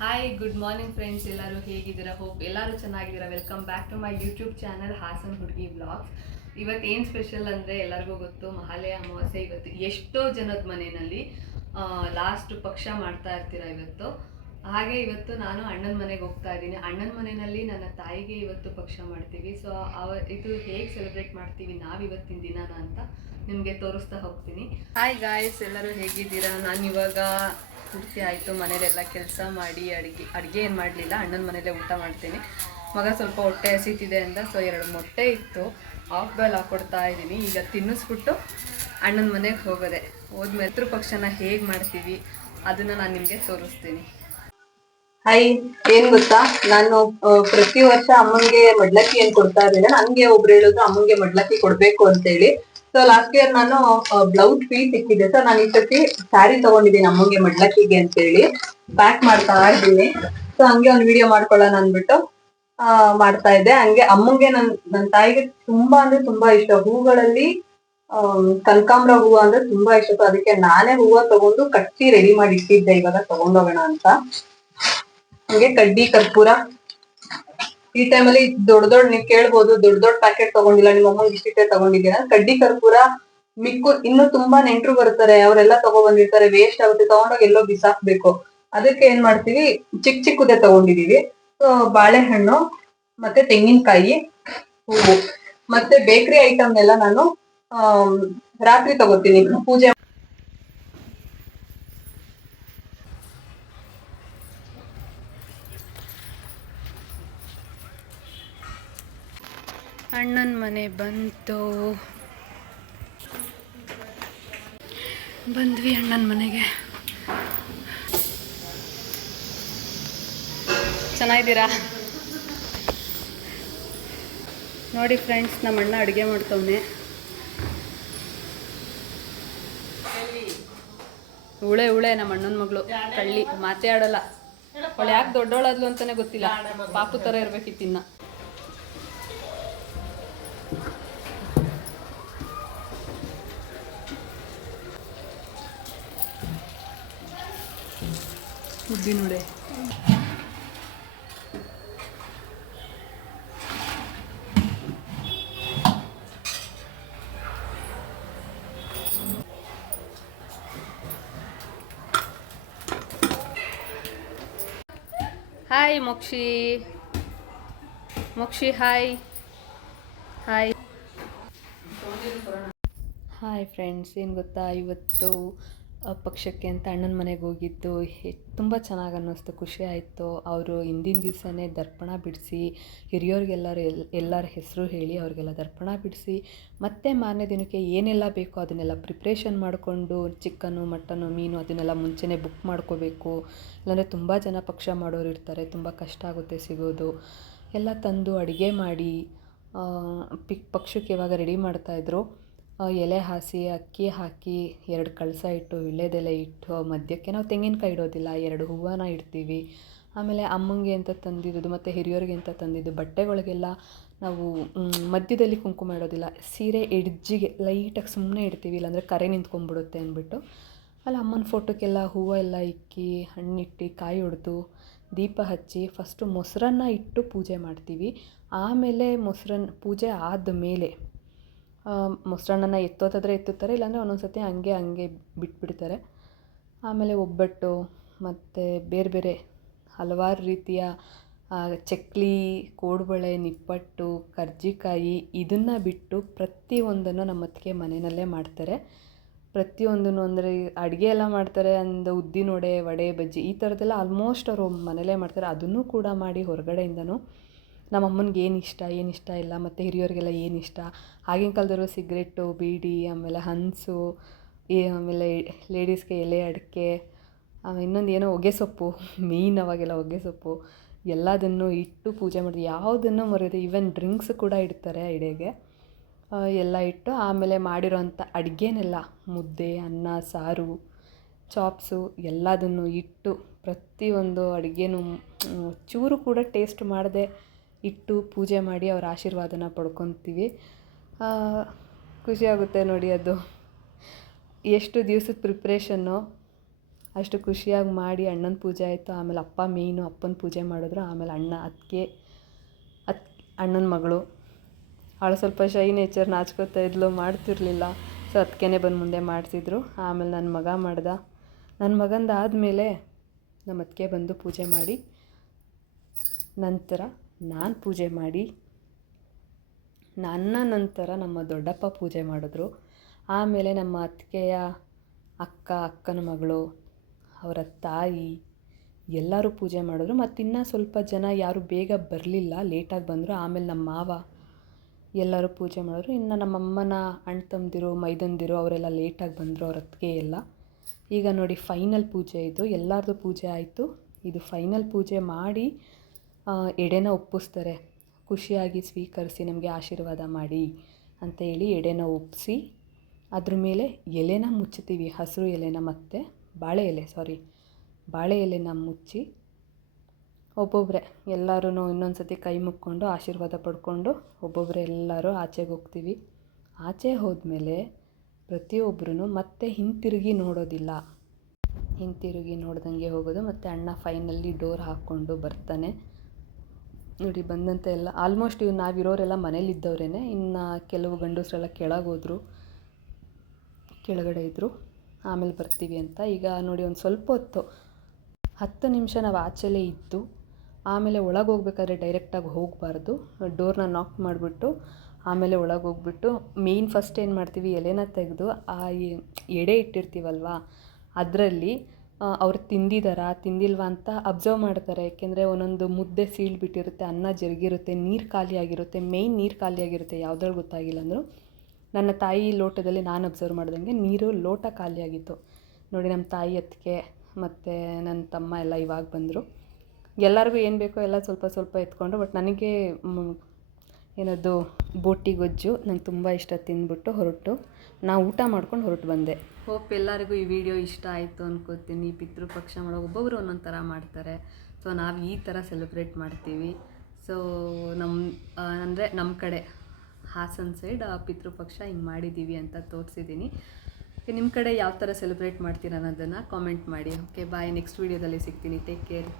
Hi good morning friends, ಎಲ್ಲರೂ ಹೇಗಿದ್ದೀರಾ? Hope ಎಲ್ಲರೂ ಚೆನ್ನಾಗಿದ್ದೀರಾ. Welcome back to my YouTube channel Hassan Hudugi vlogs. ಇವತ್ತು ಏನು ಸ್ಪೆಷಲ್ ಅಂದರೆ ಎಲ್ಲರಿಗೂ ಗೊತ್ತು, ಮಹಾಲಯ ಅಮಾವಾಸ್ಯೆ. ಇವತ್ತು ಎಷ್ಟೋ ಜನದ ಮನೆಯಲ್ಲಿ ಲಾಸ್ಟ್ ಪಕ್ಷ ಮಾಡ್ತಾ ಇರ್ತೀರ ಇವತ್ತು. ಹಾಗೆ ಇವತ್ತು ನಾನು ಅಣ್ಣನ ಮನೆಗೆ ಹೋಗ್ತಾ ಇದ್ದೀನಿ. ಅಣ್ಣನ ಮನೆಯಲ್ಲಿ ನನ್ನ ತಾಯಿಗೆ ಇವತ್ತು ಪಕ್ಷ ಮಾಡ್ತೀವಿ. ಸೊ ಇದು ಹೇಗೆ ಸೆಲೆಬ್ರೇಟ್ ಮಾಡ್ತೀವಿ ನಾವು ಇವತ್ತಿನ ದಿನಾನ ಅಂತ ನಿಮಗೆ ತೋರಿಸ್ತಾ ಹೋಗ್ತೀನಿ. ಹಾಯ್ ಗಾಯ್ಸ್, ಎಲ್ಲರೂ ಹೇಗಿದ್ದೀರಾ? ನಾನು ಇವಾಗ ಪೂರ್ತಿ ಆಯಿತು, ಮನೇಲೆಲ್ಲ ಕೆಲಸ ಮಾಡಿ ಅಡುಗೆ ಏನು ಮಾಡಲಿಲ್ಲ, ಅಣ್ಣನ ಮನೇಲೆ ಊಟ ಮಾಡ್ತೀನಿ. ಮಗ ಸ್ವಲ್ಪ ಹೊಟ್ಟೆ ಹಸಿತಿದೆ ಅಂತ ಸೊ 2 ಮೊಟ್ಟೆ ಇತ್ತು, ಆಫ್ ಬಾಯ್ಲ್ ಹಾಕ್ಕೊಡ್ತಾ ಇದ್ದೀನಿ. ಈಗ ತಿನ್ನಿಸ್ಬಿಟ್ಟು ಅಣ್ಣನ ಮನೆಗೆ ಹೋಗೋದೆ. ಹೋದ್ಮೇಲೆ ಪಕ್ಷನ ಹೇಗೆ ಮಾಡ್ತೀವಿ ಅದನ್ನು ನಾನು ನಿಮಗೆ ತೋರಿಸ್ತೀನಿ. ಹಾಯ್, ಏನ್ ಗೊತ್ತಾ, ನಾನು ಪ್ರತಿ ವರ್ಷ ಅಮ್ಮಂಗೆ ಮಡ್ಲಕ್ಕಿ ಏನ್ ಕೊಡ್ತಾ ಇರ್ಲಿಲ್ಲ. ನನ್ಗೆ ಒಬ್ರು ಹೇಳಿದ್ರು ಅಮ್ಮಂಗೆ ಮಡ್ಲಕ್ಕಿ ಕೊಡ್ಬೇಕು ಅಂತ ಹೇಳಿ. ಸೊ ಲಾಸ್ಟ್ ಇಯರ್ ನಾನು ಬ್ಲೌಸ್ ಪೀಸ್ ಸಿಕ್ಕಿದೆ. ಸೊ ನಾನು ಈ ಸತಿ ಸ್ಯಾರಿ ತಗೊಂಡಿದ್ದೀನಿ ಅಮ್ಮಂಗೆ ಮಡ್ಲಕ್ಕಿಗೆ ಅಂತ ಹೇಳಿ. ಪ್ಯಾಕ್ ಮಾಡ್ತಾ ಇದ್ದೀನಿ. ಸೊ ಹಂಗೆ ಒಂದು ವಿಡಿಯೋ ಮಾಡ್ಕೊಳ್ಳೋಣ ಅಂದ್ಬಿಟ್ಟು ಮಾಡ್ತಾ ಇದ್ದೆ. ಹಂಗೆ ಅಮ್ಮಂಗೆ ನನ್ ತಾಯಿಗೆ ತುಂಬಾ ಅಂದ್ರೆ ತುಂಬಾ ಇಷ್ಟ ಹೂಗಳಲ್ಲಿ. ಕನಕಾಂಬರ ಹೂವು ಅಂದ್ರೆ ತುಂಬಾ ಇಷ್ಟ. ಸೊ ಅದಕ್ಕೆ ನಾನೇ ಹೂವ ತಗೊಂಡು ಕಟ್ಟಿ ರೆಡಿ ಮಾಡಿ ಇಟ್ಟಿದ್ದೆ, ಇವಾಗ ತಗೊಂಡೋಗೋಣ ಅಂತ. ಹಂಗೆ ಕಡ್ಡಿ ಕರ್ಪೂರ. ಈ ಟೈಮಲ್ಲಿ ದೊಡ್ಡ ನೀವ್ ಕೇಳ್ಬೋದು, ದೊಡ್ಡ ಪ್ಯಾಕೆಟ್ ತಗೊಂಡಿಲ್ಲ, ನಿಮ್ಮ ಅಮ್ಮ ಇಷ್ಟಿಟ್ಟೆ ತಗೊಂಡಿದ್ದೀರಾ. ಕಡ್ಡಿ ಕರ್ಪೂರ ಮಿಕ್ಕು ಇನ್ನು ತುಂಬಾ ನೆಂಟ್ರು ಬರ್ತಾರೆ, ಅವರೆಲ್ಲ ತಗೋ ಬಂದಿರ್ತಾರೆ, ವೇಸ್ಟ್ ಆಗುತ್ತೆ, ತಗೊಂಡೋಗಿ ಎಲ್ಲೋ ಬಿಸಾಕ್ಬೇಕು. ಅದಕ್ಕೆ ಏನ್ ಮಾಡ್ತೀವಿ, ಚಿಕ್ಕದೇ ತಗೊಂಡಿದೀವಿ. ಬಾಳೆಹಣ್ಣು ಮತ್ತೆ ತೆಂಗಿನಕಾಯಿ, ಹೂವು ಮತ್ತೆ ಬೇಕರಿ ಐಟಮ್ ಎಲ್ಲ ನಾನು ರಾತ್ರಿ ತಗೋತೀನಿ ಪೂಜೆ. ಅಣ್ಣನ ಮನೆ ಬಂದ್ವಿ ಅಣ್ಣನ ಮನೆಗೆ. ಚೆನ್ನಾಗಿದ್ದೀರಾ? ನೋಡಿ ಫ್ರೆಂಡ್ಸ್, ನಮ್ಮ ಅಣ್ಣ ಅಡುಗೆ ಮಾಡ್ತವನೆ. ಉಳೆ ನಮ್ಮ ಅಣ್ಣನ ಮಗಳು ಕಳ್ಳಿ, ಮಾತೇ ಆಡಲ್ಲ. ಅವಳು ಯಾಕೆ ದೊಡ್ಡವಳಾದ್ಲು ಅಂತಾನೆ ಗೊತ್ತಿಲ್ಲ, ಪಾಪು ಥರ ಇರ್ಬೇಕಿತ್ತಿನ್ನ. ಬುದ್ಧಿ ನೋಡೆ. Hi Mokshi, hi friends. ಏನು ಗೊತ್ತಾ, ಇವತ್ತು ಪಕ್ಷಕ್ಕೆ ಅಂತ ಅಣ್ಣನ ಮನೆಗೆ ಹೋಗಿದ್ದು ತುಂಬ ಚೆನ್ನಾಗಿ ಅನ್ನಿಸ್ತು, ಖುಷಿ ಆಯಿತು. ಅವರು ಹಿಂದಿನ ದಿವಸನೇ ದರ್ಪಣ ಬಿಡಿಸಿ ಎಲ್ಲರ ಹೆಸರು ಹೇಳಿ ಅವ್ರಿಗೆಲ್ಲ ದರ್ಪಣ ಬಿಡಿಸಿ, ಮತ್ತೆ ಮಾರನೇ ದಿನಕ್ಕೆ ಏನೆಲ್ಲ ಬೇಕೋ ಅದನ್ನೆಲ್ಲ ಪ್ರಿಪ್ರೇಷನ್ ಮಾಡಿಕೊಂಡು, ಚಿಕನ್ನು ಮಟನ್ನು ಮೀನು ಅದನ್ನೆಲ್ಲ ಮುಂಚೆನೇ ಬುಕ್ ಮಾಡ್ಕೋಬೇಕು. ಇಲ್ಲಾಂದರೆ ತುಂಬ ಜನ ಪಕ್ಷ ಮಾಡೋರು ಇರ್ತಾರೆ, ತುಂಬ ಕಷ್ಟ ಆಗುತ್ತೆ ಸಿಗೋದು. ಎಲ್ಲ ತಂದು ಅಡುಗೆ ಮಾಡಿ ಪಕ್ಷಕ್ಕೆ ಇವಾಗ ರೆಡಿ ಮಾಡ್ತಾಯಿದ್ರು. ಎಲೆ ಹಾಸಿ, ಅಕ್ಕಿ ಹಾಕಿ, 2 ಕಳಸ ಇಟ್ಟು, ವಿಳ್ಯದೆಲೆ ಇಟ್ಟು, ಮಧ್ಯಕ್ಕೆ ನಾವು ತೆಂಗಿನಕಾಯಿ ಇಡೋದಿಲ್ಲ, 2 ಹೂವನ ಇಡ್ತೀವಿ. ಆಮೇಲೆ ಅಮ್ಮಂಗೆ ಅಂತ ತಂದಿದ್ದು ಮತ್ತು ಹಿರಿಯೋರಿಗೆ ಅಂತ ತಂದಿದ್ದು ಬಟ್ಟೆಗಳಿಗೆಲ್ಲ ನಾವು ಮಧ್ಯದಲ್ಲಿ ಕುಂಕುಮ ಇಡೋದಿಲ್ಲ, ಸೀರೆ ಎಡ್ಜಿಗೆ ಲೈಟಾಗಿ ಸುಮ್ಮನೆ ಇಡ್ತೀವಿ, ಇಲ್ಲಾಂದರೆ ಕರೆ ನಿಂತ್ಕೊಂಡ್ಬಿಡುತ್ತೆ ಅಂದ್ಬಿಟ್ಟು. ಅಲ್ಲಿ ಅಮ್ಮನ ಫೋಟೋಕ್ಕೆಲ್ಲ ಹೂವು ಎಲ್ಲ ಇಕ್ಕಿ, ಹಣ್ಣಿಟ್ಟು, ಕಾಯಿ ಹೊಡೆದು, ದೀಪ ಹಚ್ಚಿ, ಫಸ್ಟು ಮೊಸರನ್ನ ಇಟ್ಟು ಪೂಜೆ ಮಾಡ್ತೀವಿ. ಆಮೇಲೆ ಪೂಜೆ ಆದಮೇಲೆ ಮೊಸರನ್ನ ಎತ್ತೋದಾದರೆ ಎತ್ತುತ್ತಾರೆ, ಇಲ್ಲಾಂದರೆ ಒಂದೊಂದು ಸತಿ ಹಂಗೆ ಬಿಟ್ಬಿಡ್ತಾರೆ. ಆಮೇಲೆ ಒಬ್ಬಟ್ಟು ಮತ್ತು ಬೇರೆ ಹಲವಾರು ರೀತಿಯ ಚಕ್ಲಿ, ಕೋಡುಬಳೆ, ನಿಪ್ಪಟ್ಟು, ಕರ್ಜಿಕಾಯಿ ಇದನ್ನು ಬಿಟ್ಟು ಪ್ರತಿಯೊಂದನ್ನು ನಮ್ಮ ಅತ್ತಿಗೆ ಮನೆಯಲ್ಲೇ ಮಾಡ್ತಾರೆ. ಪ್ರತಿಯೊಂದನ್ನು ಅಂದರೆ ಅಡುಗೆ ಎಲ್ಲ ಮಾಡ್ತಾರೆ, ಉದ್ದಿನ ವಡೆ, ಬಜ್ಜಿ ಈ ಥರದ್ದೆಲ್ಲ ಆಲ್ಮೋಸ್ಟ್ ಅವರು ಮನೇಲೇ ಮಾಡ್ತಾರೆ. ಅದನ್ನು ಕೂಡ ಮಾಡಿ ಹೊರಗಡೆಯಿಂದನೂ ನಮ್ಮ ಅಮ್ಮನಿಗೆ ಏನಿಷ್ಟ ಇಲ್ಲ, ಮತ್ತು ಹಿರಿಯೋರಿಗೆಲ್ಲ ಏನಿಷ್ಟ. ಆಗಿನ ಕಾಲದವರು ಸಿಗ್ರೆಟ್ಟು, ಬೀಡಿ, ಆಮೇಲೆ ಹನ್ಸು, ಆಮೇಲೆ ಲೇಡೀಸ್ಗೆ ಎಲೆ ಅಡಿಕೆ, ಇನ್ನೊಂದು ಏನೋ ಹೊಗೆ ಸೊಪ್ಪು, ಮೇಯ್ನ್ ಅವಾಗೆಲ್ಲ ಹೊಗೆ ಸೊಪ್ಪು ಎಲ್ಲದನ್ನು ಇಟ್ಟು ಪೂಜೆ ಮಾಡಿದ್ರು. ಯಾವುದನ್ನು ಮರೆಯೋದು, ಈವನ್ ಡ್ರಿಂಕ್ಸ್ ಕೂಡ ಇಡ್ತಾರೆ ಎಡೆಗೆ. ಎಲ್ಲ ಇಟ್ಟು ಆಮೇಲೆ ಮಾಡಿರೋಂಥ ಅಡುಗೆನೆಲ್ಲ ಮುದ್ದೆ, ಅನ್ನ, ಸಾರು, ಚಾಪ್ಸು ಎಲ್ಲದನ್ನು ಇಟ್ಟು ಪ್ರತಿಯೊಂದು ಅಡುಗೆನೂ ಚೂರು ಕೂಡ ಟೇಸ್ಟ್ ಮಾಡದೆ ಇಟ್ಟು ಪೂಜೆ ಮಾಡಿ ಅವರ ಆಶೀರ್ವಾದನ ಪಡ್ಕೊತೀವಿ. ಖುಷಿಯಾಗುತ್ತೆ ನೋಡಿ, ಅದು ಎಷ್ಟು ದಿವಸದ ಪ್ರಿಪ್ರೇಷನ್ನು ಅಷ್ಟು ಖುಷಿಯಾಗಿ ಮಾಡಿ ಅಣ್ಣನ ಪೂಜೆ ಆಯಿತು. ಆಮೇಲೆ ಅಪ್ಪ ಮೇಯ್ನು ಅಪ್ಪನ ಪೂಜೆ ಮಾಡಿದ್ರು. ಆಮೇಲೆ ಅಣ್ಣನ ಮಗಳು ಅವಳು ಸ್ವಲ್ಪ ಶೈ ನೇಚರ್, ನಾಚ್ಕೋತಾ ಇದ್ಲು, ಮಾಡ್ತಿರ್ಲಿಲ್ಲ. ಸೊ ಅದಕ್ಕೇ ಬಂದು ಮುಂದೆ ಮಾಡಿಸಿದ್ರು. ಆಮೇಲೆ ನನ್ನ ಮಗ ಮಾಡ್ದ. ನನ್ನ ಮಗಂದಾದಮೇಲೆ ನಮ್ಮ ಅತ್ತಿಗೆ ಬಂದು ಪೂಜೆ ಮಾಡಿ, ನಂತರ ನಾನು ಪೂಜೆ ಮಾಡಿ, ನನ್ನ ನಂತರ ನಮ್ಮ ದೊಡ್ಡಪ್ಪ ಪೂಜೆ ಮಾಡಿದ್ರು. ಆಮೇಲೆ ನಮ್ಮ ಅತ್ತಿಗೆಯ ಅಕ್ಕನ ಮಗಳು, ಅವರ ತಾಯಿ ಎಲ್ಲರೂ ಪೂಜೆ ಮಾಡಿದ್ರು. ಮತ್ತು ಇನ್ನೂ ಸ್ವಲ್ಪ ಜನ ಯಾರು ಬೇಗ ಬರಲಿಲ್ಲ, ಲೇಟಾಗಿ ಬಂದರು. ಆಮೇಲೆ ನಮ್ಮ ಮಾವ ಎಲ್ಲರೂ ಪೂಜೆ ಮಾಡಿದ್ರು. ಇನ್ನು ನಮ್ಮಮ್ಮನ ಅಣ್ಣ ತಮ್ಮದಿರು, ಮೈದಂದಿರು ಅವರೆಲ್ಲ ಲೇಟಾಗಿ ಬಂದರು, ಅವ್ರ ಅತ್ತಿಗೆ ಎಲ್ಲ. ಈಗ ನೋಡಿ ಫೈನಲ್ ಪೂಜೆ ಇದು, ಎಲ್ಲರದು ಪೂಜೆ ಆಯಿತು. ಇದು ಫೈನಲ್ ಪೂಜೆ ಮಾಡಿ ಎಡೆನ ಒಪ್ಪಿಸ್ತಾರೆ. ಖುಷಿಯಾಗಿ ಸ್ವೀಕರಿಸಿ ನಮಗೆ ಆಶೀರ್ವಾದ ಮಾಡಿ ಅಂತ ಹೇಳಿ ಎಡೆನ ಒಪ್ಪಿಸಿ ಅದ್ರ ಮೇಲೆ ಎಲೆನ ಮುಚ್ಚುತ್ತೀವಿ. ಹಸಿರು ಎಲೆನ ಮತ್ತು ಬಾಳೆ ಎಲೆನ ಮುಚ್ಚಿ ಒಬ್ಬೊಬ್ಬರೇ ಎಲ್ಲರೂ ಇನ್ನೊಂದು ಸತಿ ಕೈ ಮುಕ್ಕೊಂಡು ಆಶೀರ್ವಾದ ಪಡ್ಕೊಂಡು ಒಬ್ಬೊಬ್ಬರೇ ಎಲ್ಲರೂ ಆಚೆಗೆ ಹೋಗ್ತೀವಿ. ಆಚೆ ಹೋದ್ಮೇಲೆ ಪ್ರತಿಯೊಬ್ಬರೂ ಮತ್ತೆ ಹಿಂತಿರುಗಿ ನೋಡೋದಿಲ್ಲ, ಹಿಂತಿರುಗಿ ನೋಡ್ದಂಗೆ ಹೋಗೋದು. ಮತ್ತು ಅಣ್ಣ ಫೈನಲ್ಲಿ ಡೋರ್ ಹಾಕ್ಕೊಂಡು ಬರ್ತಾನೆ. ನೋಡಿ ಬಂದಂಥ ಎಲ್ಲ ಆಲ್ಮೋಸ್ಟ್ ನಾವಿರೋರೆಲ್ಲ ಮನೇಲಿದ್ದವ್ರೇ. ಇನ್ನು ಕೆಲವು ಗಂಡಸರೆಲ್ಲ ಕೆಳಗಡೆ ಇದ್ದರು. ಆಮೇಲೆ ಬರ್ತೀವಿ ಅಂತ. ಈಗ ನೋಡಿ ಒಂದು ಸ್ವಲ್ಪ ಹೊತ್ತು 10 ನಿಮಿಷ ನಾವು ಆಚೆಲೇ ಇದ್ದು, ಆಮೇಲೆ ಒಳಗೆ ಹೋಗ್ಬೇಕಾದ್ರೆ ಡೈರೆಕ್ಟಾಗಿ ಹೋಗಬಾರ್ದು. ಡೋರ್ನ ನಾಕ್ ಮಾಡಿಬಿಟ್ಟು ಆಮೇಲೆ ಒಳಗೆ ಹೋಗ್ಬಿಟ್ಟು ಮೇಯ್ನ್ ಫಸ್ಟ್ ಏನು ಮಾಡ್ತೀವಿ, ಎಲೆನ ತೆಗೆದು ಆ ಎಡೆ ಇಟ್ಟಿರ್ತೀವಲ್ವ ಅದರಲ್ಲಿ ಅವ್ರು ತಿಂದಿಲ್ವಾ ಅಂತ ಅಬ್ಸರ್ವ್ ಮಾಡ್ತಾರೆ. ಯಾಕೆಂದರೆ ಒಂದೊಂದು ಮುದ್ದೆ ಸೀಳ್ಬಿಟ್ಟಿರುತ್ತೆ, ಅನ್ನ ಜರುಗಿರುತ್ತೆ, ನೀರು ಖಾಲಿಯಾಗಿರುತ್ತೆ. ಮೇಯ್ನ್ ನೀರು ಖಾಲಿಯಾಗಿರುತ್ತೆ. ಯಾವುದ್ರಲ್ಲಿ ಗೊತ್ತಾಗಿಲ್ಲ ಅಂದರು. ನನ್ನ ತಾಯಿ ಲೋಟದಲ್ಲಿ ನಾನು ಅಬ್ಸರ್ವ್ ಮಾಡ್ದಂಗೆ ಲೋಟ ಖಾಲಿಯಾಗಿತ್ತು. ನೋಡಿ ನಮ್ಮ ತಾಯಿ ಅತ್ತಿಗೆ ಮತ್ತು ನನ್ನ ತಮ್ಮ ಎಲ್ಲ ಇವಾಗ ಬಂದರು. ಎಲ್ಲರಿಗೂ ಏನು ಬೇಕೋ ಎಲ್ಲ ಸ್ವಲ್ಪ ಸ್ವಲ್ಪ ಎತ್ಕೊಂಡ್ರು. ಬಟ್ ನನಗೆ ಏನದು ಬೋಟಿ ಗೊಜ್ಜು ನಂಗೆ ತುಂಬ ಇಷ್ಟ. ತಿಂದ್ಬಿಟ್ಟು ನಾವು ಊಟ ಮಾಡ್ಕೊಂಡು ಹೊರಟು ಬಂದೆ. ಹೋಪ್ ಎಲ್ಲರಿಗೂ ಈ ವಿಡಿಯೋ ಇಷ್ಟ ಆಯಿತು ಅನ್ಕೋತೀನಿ. ಪಿತೃಪಕ್ಷ ಮಾಡೋ ಒಬ್ಬೊಬ್ಬರು ಒಂದೊಂದು ಥರ ಮಾಡ್ತಾರೆ. ಸೊ ನಾವು ಈ ಥರ ಸೆಲೆಬ್ರೇಟ್ ಮಾಡ್ತೀವಿ. ಸೊ ನಮ್ಮ ಕಡೆ ಹಾಸನ ಸೈಡ್ ಪಿತೃಪಕ್ಷ ಹಿಂಗೆ ಮಾಡಿದ್ದೀವಿ ಅಂತ ತೋರಿಸಿದ್ದೀನಿ. ನಿಮ್ಮ ಕಡೆ ಯಾವ ಥರ ಸೆಲೆಬ್ರೇಟ್ ಮಾಡ್ತೀರ ಅನ್ನೋದನ್ನು ಕಾಮೆಂಟ್ ಮಾಡಿ. ಓಕೆ ಬಾಯ್, ನೆಕ್ಸ್ಟ್ ವೀಡಿಯೋದಲ್ಲಿ ಸಿಗ್ತೀನಿ. Take care.